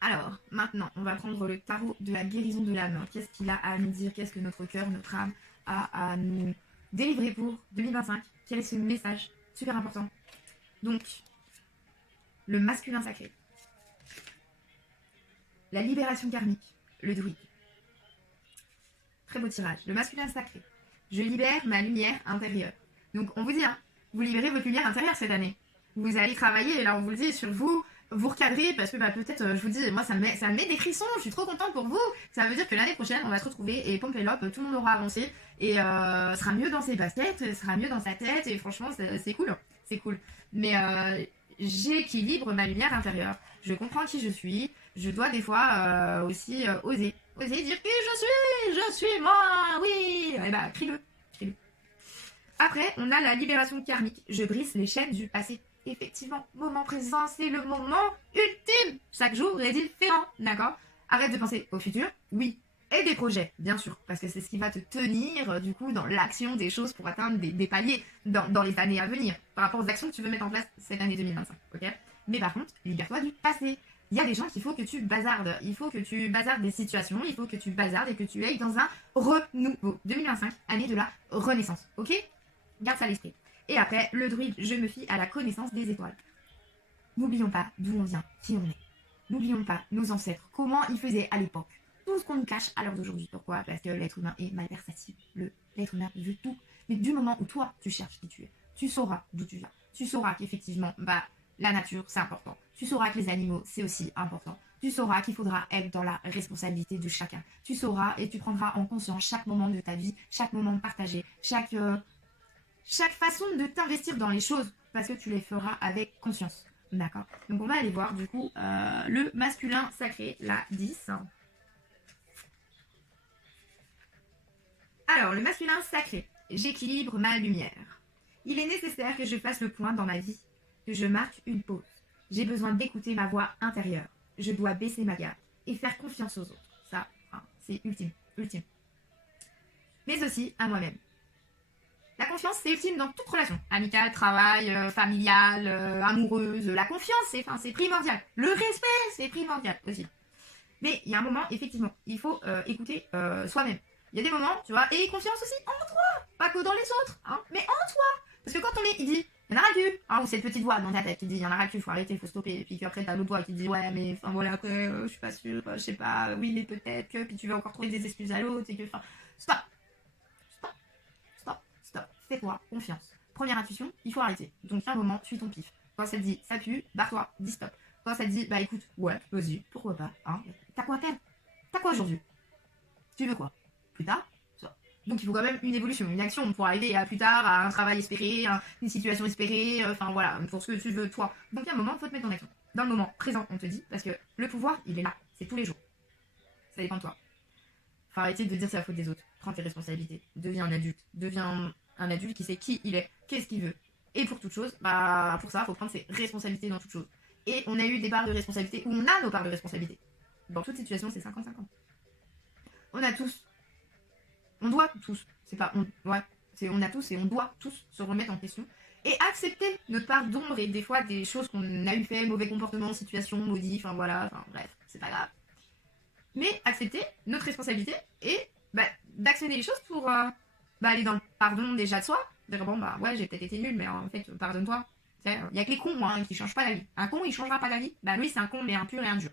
Alors, maintenant, on va prendre le tarot de la guérison de l'âme. Qu'est-ce qu'il a à nous dire? Qu'est-ce que notre cœur, notre âme a à nous délivrer pour 2025? Quel est ce message super important? Donc, le masculin sacré, la libération karmique, le druide. Très beau tirage. Le masculin sacré. Je libère ma lumière intérieure. Donc, on vous dit, hein, vous libérez votre lumière intérieure cette année. Vous allez travailler, et là, on vous le dit, sur vous, vous recadrer, parce que peut-être, je vous dis, moi, ça me met des frissons, je suis trop contente pour vous. Ça veut dire que l'année prochaine, on va se retrouver, et pompe et lope, tout le monde aura avancé, et sera mieux dans ses baskets, sera mieux dans sa tête, et franchement, c'est cool. C'est cool. Mais j'équilibre ma lumière intérieure. Je comprends qui je suis. Je dois des fois aussi oser dire qui je suis moi, oui. Et bah, crie-le. Après, on a la libération karmique. Je brise les chaînes du passé. Effectivement, moment présent, c'est le moment ultime. Chaque jour est différent, d'accord? Arrête de penser au futur, oui. Et des projets, bien sûr, parce que c'est ce qui va te tenir, du coup, dans l'action des choses pour atteindre des paliers dans les années à venir, par rapport aux actions que tu veux mettre en place cette année 2025, ok? Mais par contre, libère-toi du passé. Il y a des gens qu'il faut que tu bazardes. Il faut que tu bazardes des situations, il faut que tu bazardes et que tu ailles dans un renouveau. 2025, année de la renaissance, ok? Garde ça à l'esprit. Et après, le druide, je me fie à la connaissance des étoiles. N'oublions pas d'où on vient, qui on est. N'oublions pas nos ancêtres, comment ils faisaient à l'époque. Tout ce qu'on nous cache à l'heure d'aujourd'hui. Pourquoi? Parce que l'être humain est malversatile. L'être humain veut tout. Mais du moment où toi, tu cherches qui tu es, tu sauras d'où tu viens. Tu sauras qu'effectivement, la nature, c'est important. Tu sauras que les animaux, c'est aussi important. Tu sauras qu'il faudra être dans la responsabilité de chacun. Tu sauras et tu prendras en conscience chaque moment de ta vie, chaque moment partagé, chaque façon de t'investir dans les choses, parce que tu les feras avec conscience. D'accord? Donc on va aller voir du coup le masculin sacré, la 10. Alors, le masculin sacré, j'équilibre ma lumière. Il est nécessaire que je fasse le point dans ma vie, que je marque une pause. J'ai besoin d'écouter ma voix intérieure. Je dois baisser ma garde et faire confiance aux autres. Ça, c'est ultime. Mais aussi à moi-même. La confiance, c'est ultime dans toute relation. Amicale, travail, familiale, amoureuse. La confiance, c'est primordial. Le respect, c'est primordial aussi. Mais il y a un moment, effectivement, il faut écouter soi-même. Il y a des moments, tu vois, et confiance aussi en toi. Pas que dans les autres, hein, mais en toi. Parce que quand on est, il dit, il y en a ras le cul, hein, ou cette petite voix dans ta tête qui dit, il y en a ras le cul, faut arrêter, faut stopper. Et puis après, t'as l'autre voix qui dit, ouais, mais enfin voilà, après, je suis pas sûre, je sais pas, oui, mais peut-être que, puis tu vas encore trouver des excuses à l'autre, et que, enfin, stop. Fais-toi confiance. Première intuition, il faut arrêter. Donc, à un moment, suis ton pif. Quand ça te dit, ça pue, barre-toi, dis stop. Quand ça te dit, bah écoute, ouais, vas-y, pourquoi pas, hein. T'as quoi à perdre? T'as quoi aujourd'hui? Tu veux quoi? Plus tard? Ça. Donc, il faut quand même une évolution, une action pour arriver à plus tard, à un travail espéré, une situation espérée, enfin voilà, pour ce que tu veux, toi. Donc, à un moment, il faut te mettre en action. Dans le moment présent, on te dit, parce que le pouvoir, il est là, c'est tous les jours. Ça dépend de toi. Faut arrêter de dire c'est la faute des autres. Prends tes responsabilités. Deviens un adulte. Deviens un adulte qui sait qui il est, qu'est-ce qu'il veut. Et pour toute chose, pour ça, il faut prendre ses responsabilités dans toute chose. Et on a eu des parts de responsabilité, ou on a nos parts de responsabilité. Dans toute situation, c'est 50-50. On a tous. On doit tous. C'est pas on. Ouais. C'est on a tous et on doit tous se remettre en question. Et accepter notre part d'ombre et des fois des choses qu'on a eu fait, mauvais comportements, situations, maudits, enfin voilà, enfin bref, c'est pas grave. Mais accepter notre responsabilité et d'actionner les choses pour aller dans le pardon déjà de soi. Dire bon ouais j'ai peut-être été nul mais en fait pardonne-toi. Il y a que les cons qui changent pas la vie. Un con il changera pas la vie. Lui c'est un con mais un pur et un dur.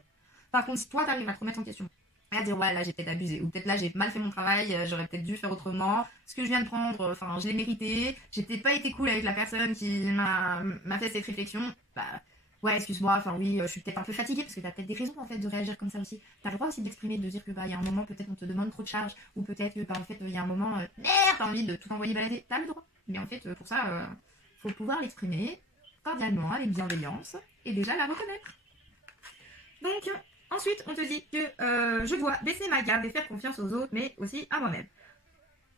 Par contre si toi t'arrives à te remettre en question, à dire ouais là j'ai peut-être abusé ou peut-être là j'ai mal fait mon travail, j'aurais peut-être dû faire autrement. Ce que je viens de prendre, enfin je l'ai mérité. J'ai peut-être pas été cool avec la personne qui m'a fait cette réflexion. Ouais, excuse-moi, enfin oui, je suis peut-être un peu fatiguée parce que t'as peut-être des raisons en fait de réagir comme ça aussi. T'as le droit aussi d'exprimer, de dire que il y a un moment peut-être on te demande trop de charges ou peut-être que en fait il y a un moment merde, t'as envie de tout envoyer balader. T'as le droit. Mais en fait pour ça, faut pouvoir l'exprimer cordialement, avec bienveillance et déjà la reconnaître. Donc ensuite on te dit que je dois baisser ma garde et faire confiance aux autres, mais aussi à moi-même.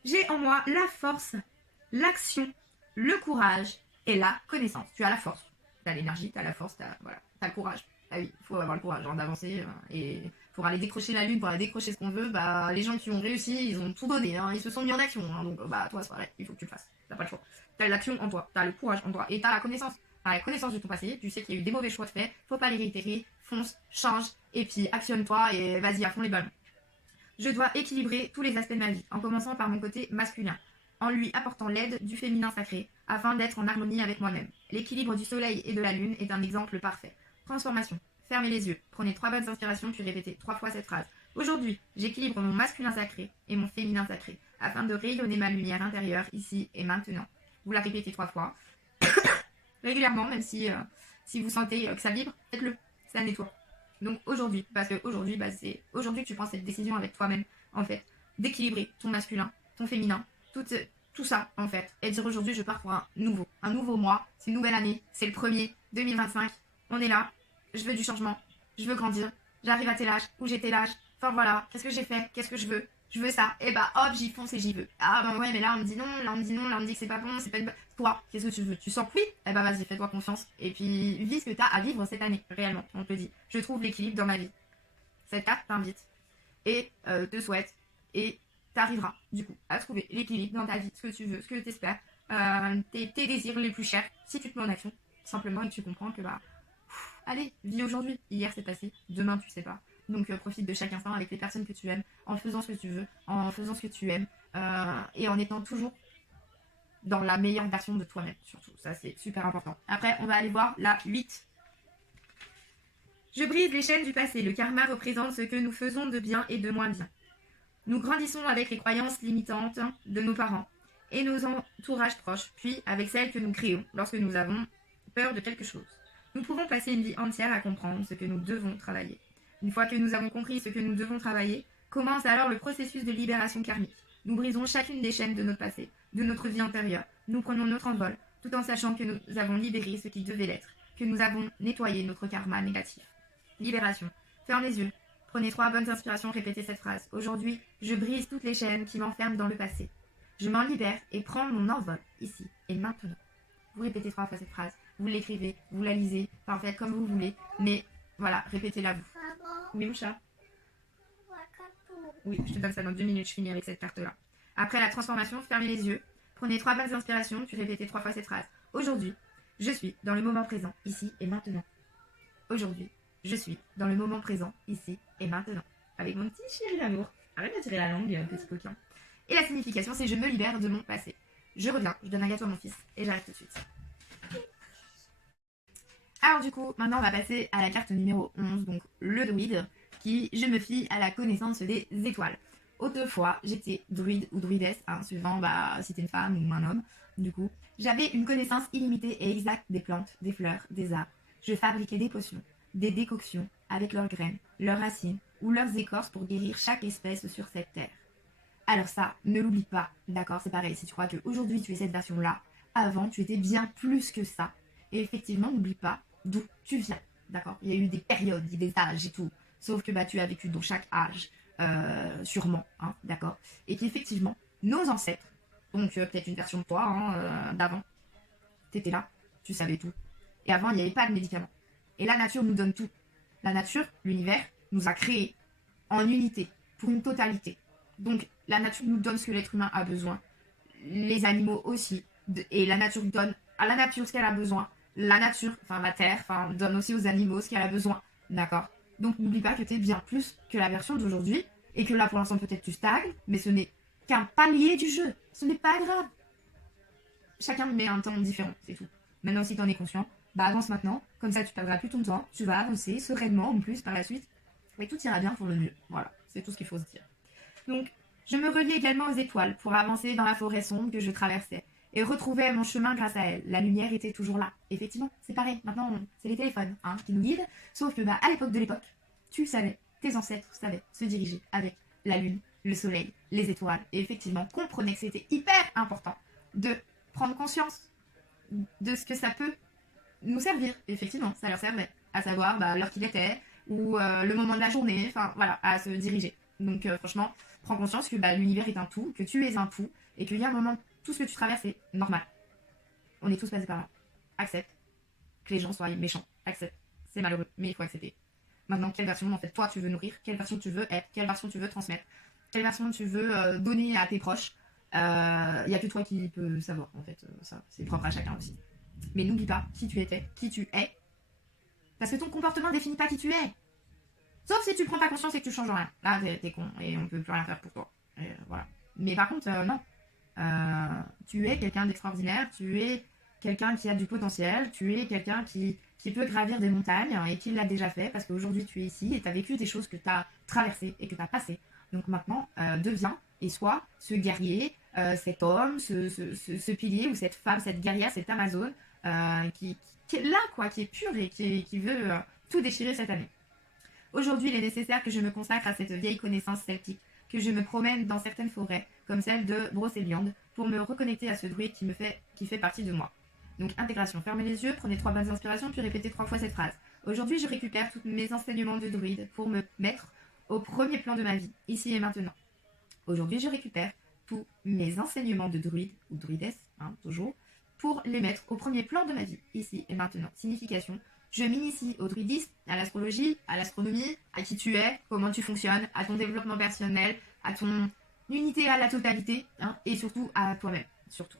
J'ai en moi la force, l'action, le courage et la connaissance. Tu as la force. T'as l'énergie, t'as la force, t'as le courage. Ah oui, il faut avoir le courage d'avancer. Et pour aller décrocher la lune, pour aller décrocher ce qu'on veut, les gens qui ont réussi, ils ont tout donné, ils se sont mis en action. Donc toi c'est pareil, il faut que tu le fasses. T'as pas le choix. T'as l'action en toi, t'as le courage en toi et t'as la connaissance. as la connaissance de ton passé, tu sais qu'il y a eu des mauvais choix de fait, faut pas les réitérer, fonce, change, et puis actionne-toi et vas-y à fond les ballons. Je dois équilibrer tous les aspects de ma vie, en commençant par mon côté masculin, en lui apportant l'aide du féminin sacré, afin d'être en harmonie avec moi-même. L'équilibre du soleil et de la lune est un exemple parfait. Transformation. Fermez les yeux, prenez 3 bonnes inspirations, puis répétez 3 fois cette phrase. Aujourd'hui, j'équilibre mon masculin sacré et mon féminin sacré, afin de rayonner ma lumière intérieure ici et maintenant. Vous la répétez 3 fois, régulièrement, même si vous sentez que ça vibre, faites-le, ça nettoie. Donc aujourd'hui, parce qu'aujourd'hui, c'est aujourd'hui que tu prends cette décision avec toi-même, en fait, d'équilibrer ton masculin, ton féminin, tout ça, en fait, et dire aujourd'hui, je pars pour un nouveau mois, c'est une nouvelle année, c'est le 1er 2025, on est là, je veux du changement, je veux grandir, j'arrive à tel âge, où j'ai tel âge, enfin voilà, qu'est-ce que j'ai fait, qu'est-ce que je veux ça, et bah hop, j'y fonce et j'y veux. Ah bah ouais, mais là on me dit non, là on me dit non, là on me dit que c'est pas bon, c'est pas une bonne... Toi, qu'est-ce que tu veux? Tu sens que oui? Eh bah vas-y, fais-toi confiance, et puis vis ce que t'as à vivre cette année, réellement, on te le dit. Je trouve l'équilibre dans ma vie. Cette carte t'invite, et te souhaite, et t'arriveras, du coup, à trouver l'équilibre dans ta vie, ce que tu veux, ce que t'espères, tes désirs les plus chers, si tu te mets en action, simplement, et tu comprends que bah, allez, vis aujourd'hui. Hier c'est passé, demain tu sais pas. Donc profite de chaque instant avec les personnes que tu aimes, en faisant ce que tu veux, en faisant ce que tu aimes, et en étant toujours dans la meilleure version de toi-même, surtout. Ça, c'est super important. Après, on va aller voir la 8. Je brise les chaînes du passé. Le karma représente ce que nous faisons de bien et de moins bien. Nous grandissons avec les croyances limitantes de nos parents et nos entourages proches, puis avec celles que nous créons lorsque nous avons peur de quelque chose. Nous pouvons passer une vie entière à comprendre ce que nous devons travailler. Une fois que nous avons compris ce que nous devons travailler, commence alors le processus de libération karmique. Nous brisons chacune des chaînes de notre passé, de notre vie antérieure. Nous prenons notre envol, tout en sachant que nous avons libéré ce qui devait l'être, que nous avons nettoyé notre karma négatif. Libération. Ferme les yeux. Prenez 3 bonnes inspirations, répétez cette phrase. Aujourd'hui, je brise toutes les chaînes qui m'enferment dans le passé. Je m'en libère et prends mon envol, ici et maintenant. Vous répétez 3 fois cette phrase. Vous l'écrivez, vous la lisez, enfin faites comme vous voulez, mais voilà, répétez-la vous. Oui, mon chat. Oui, je te donne ça dans 2 minutes, je finis avec cette carte-là. Après la transformation, fermez les yeux, prenez 3 bonnes inspirations, puis répétez 3 fois cette phrase. Aujourd'hui, je suis dans le moment présent, ici et maintenant. Aujourd'hui, je suis dans le moment présent, ici et maintenant. Avec mon petit chéri d'amour. Arrête de tirer la langue, petit coquin. Et la signification, c'est je me libère de mon passé. Je reviens, je donne un gâteau à mon fils, et j'arrête tout de suite. Alors du coup, maintenant on va passer à la carte numéro 11, donc le druide, qui je me fie à la connaissance des étoiles. Autrefois, j'étais druide ou druidesse, suivant si t'es une femme ou un homme, du coup. J'avais une connaissance illimitée et exacte des plantes, des fleurs, des arbres. Je fabriquais des potions, des décoctions avec leurs graines, leurs racines ou leurs écorces pour guérir chaque espèce sur cette terre. Alors ça, ne l'oublie pas, d'accord? C'est pareil, si tu crois qu'aujourd'hui tu es cette version-là, avant tu étais bien plus que ça. Et effectivement, n'oublie pas d'où tu viens, d'accord? Il y a eu des périodes, des âges et tout. Sauf que tu as vécu dans chaque âge, sûrement, d'accord? Et qu'effectivement, nos ancêtres, donc peut-être une version de toi, d'avant, t'étais là, tu savais tout. Et avant, il n'y avait pas de médicaments. Et la nature nous donne tout. La nature, l'univers, nous a créés en unité, pour une totalité. Donc, la nature nous donne ce que l'être humain a besoin. Les animaux aussi. Et la nature donne à la nature ce qu'elle a besoin. La nature, enfin la terre, donne aussi aux animaux ce qu'elle a besoin. D'accord? Donc, n'oublie pas que tu es bien plus que la version d'aujourd'hui. Et que là, pour l'instant, peut-être tu stagnes. Mais ce n'est qu'un palier du jeu. Ce n'est pas grave. Chacun met un temps différent, c'est tout. Maintenant, si tu en es conscient, avance maintenant. Comme ça, tu perdras plus ton temps. Tu vas avancer sereinement en plus par la suite. Et tout ira bien pour le mieux. Voilà, c'est tout ce qu'il faut se dire. Donc, je me relie également aux étoiles pour avancer dans la forêt sombre que je traversais et retrouver mon chemin grâce à elles. La lumière était toujours là. Effectivement, c'est pareil. Maintenant, c'est les téléphones qui nous guident. Sauf que à l'époque de l'époque, tu savais, tes ancêtres savaient se diriger avec la lune, le soleil, les étoiles. Et effectivement, comprenaient que c'était hyper important de prendre conscience de ce que ça peut nous servir. Et effectivement, ça leur servait. À savoir l'heure qu'il était ou le moment de la journée. Enfin, voilà, à se diriger. Donc franchement, prends conscience que l'univers est un tout, que tu es un tout, et qu'il y a un moment, tout ce que tu traverses est normal. On est tous passés par là. Accepte que les gens soient méchants. Accepte. C'est malheureux, mais il faut accepter. Maintenant, quelle version, en fait, toi, tu veux nourrir? Quelle version tu veux être? Quelle version tu veux transmettre? Quelle version tu veux donner à tes proches? Il n'y a que toi qui peux savoir, en fait. Ça, c'est propre à chacun aussi. Mais n'oublie pas qui tu étais, qui tu es. Parce que ton comportement définit pas qui tu es. Sauf si tu prends pas conscience et que tu changes rien. Là, t'es con et on peut plus rien faire pour toi. Et voilà. Mais par contre, non. Tu es quelqu'un d'extraordinaire, tu es quelqu'un qui a du potentiel, tu es quelqu'un qui peut gravir des montagnes et qui l'a déjà fait parce qu'aujourd'hui tu es ici et tu as vécu des choses que tu as traversées et que tu as passées. Donc maintenant, deviens et sois ce guerrier, cet homme, ce pilier ou cette femme, cette guerrière, cette Amazone qui est là, quoi, qui est pure et qui veut tout déchirer cette année. Aujourd'hui, il est nécessaire que je me consacre à cette vieille connaissance celtique, que je me promène dans certaines forêts, comme celle de Brocéliande, pour me reconnecter à ce druide qui fait partie de moi. Donc, intégration. Fermez les yeux, prenez 3 bonnes inspirations, puis répétez 3 fois cette phrase. Aujourd'hui, je récupère tous mes enseignements de druide pour me mettre au premier plan de ma vie, ici et maintenant. Aujourd'hui, je récupère tous mes enseignements de druide, ou druidesse, toujours, pour les mettre au premier plan de ma vie, ici et maintenant. Signification. Je m'initie au druidisme, à l'astrologie, à l'astronomie, à qui tu es, comment tu fonctionnes, à ton développement personnel, à ton unité, à la totalité, et surtout à toi-même, surtout.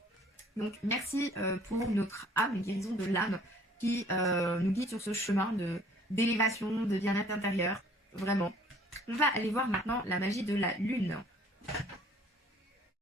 Donc merci pour notre âme, guérison de l'âme, qui nous guide sur ce chemin d'élévation, de bien-être intérieur, vraiment. On va aller voir maintenant la magie de la lune.